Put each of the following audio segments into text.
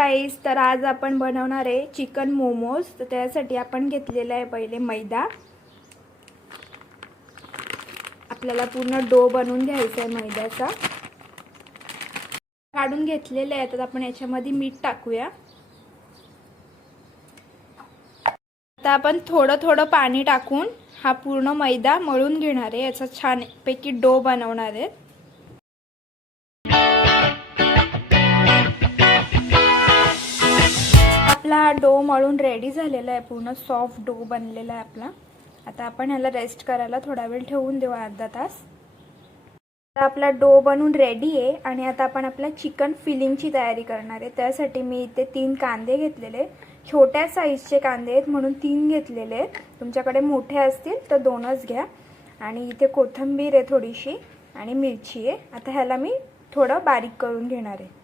गाईस, तर आज आपण बनवणार आहे चिकन मोमोज। तर त्यासाठी आपण घेतलेला आहे पहिले मैदा। आपल्याला पूर्ण डो बनवून घ्यायचा आहे मैद्याचा। काढून घेतलेले आहे, तर आपण याच्यामध्ये मीठ टाकूया। आता आपण थोडं थोडं पाणी टाकून हा पूर्ण मैदा मळून घेणार आहे। याचा छान पैकी डो बनवणार आहे। आपला डो मळून रेडी झालेला आहे, पूर्ण सॉफ्ट डो बनलेला आहे आपला। आता आपण ह्याला रेस्ट करायला थोडा वेळ ठेवून देऊ, अर्धा तास। आता आपला डो बनवून रेडी आहे आणि आता आपण आपल्या चिकन फिलिंगची तयारी करणार आहे। त्यासाठी मी इथे 3 कांदे घेतलेले, छोट्या साईजचे कांदे आहेत म्हणून 3 घेतलेले आहेत। तुमच्याकडे मोठे असतील तर 2च घ्या। आणि इथे कोथिंबीर आहे थोडीशी आणि मिरची आहे। आता ह्याला मी थोडं बारीक करून घेणार आहे।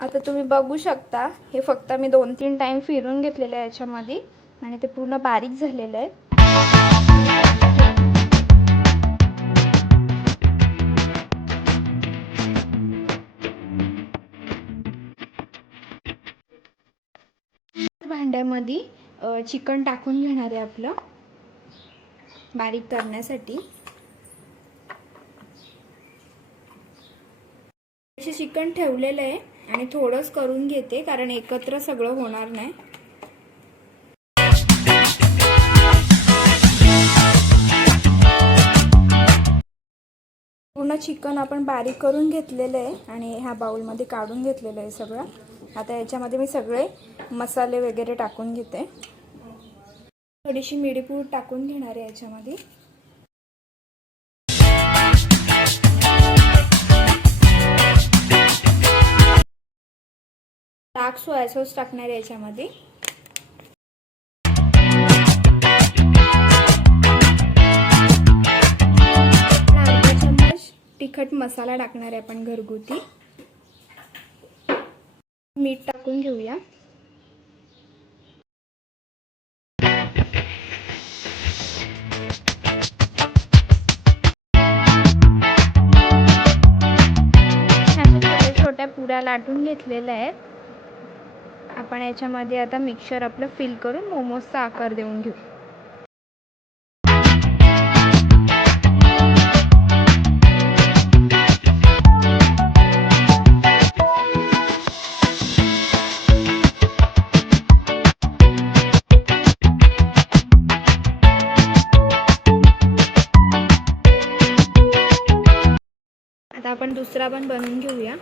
आता तुम्ही बघू शकता, हे फक्त मी 2-3 टाइम फिरून घेतलेले आहे याच्यामध्ये आणि ते पूर्ण बारीक झालेले आहे। भांड्यामध्ये चिकन टाकून घेणार आहे आपलं बारीक करण्यासाठी। असे चिकन ठेवलेलं आहे आणि थोडंच करून घेते, कारण एकत्र सगळं होणार नाही। पूर्ण चिकन आपण बारीक करून घेतलेलं आहे आणि ह्या बाउलमध्ये काढून घेतलेलं आहे सगळं। आता याच्यामध्ये मी सगळे मसाले वगैरे टाकून घेते। थोडीशी मिरपूड टाकून घेणार आहे याच्यामध्ये। डार्क सोया सॉस टाकणार आहे याच्यामध्ये। अर्धा चम्मच तिखट मसाला टाकणार आहे आपण घरगुती। मीठ टाकून घेऊया। छोट्या पुऱ्या लाटून घेतलेल्या आहेत। आपण याच्यामध्ये आता मिक्सचर आपलं फिल करून मोमोजचा आकार देऊन घेऊ। आता आपण दुसरा पण बनवून घेऊया।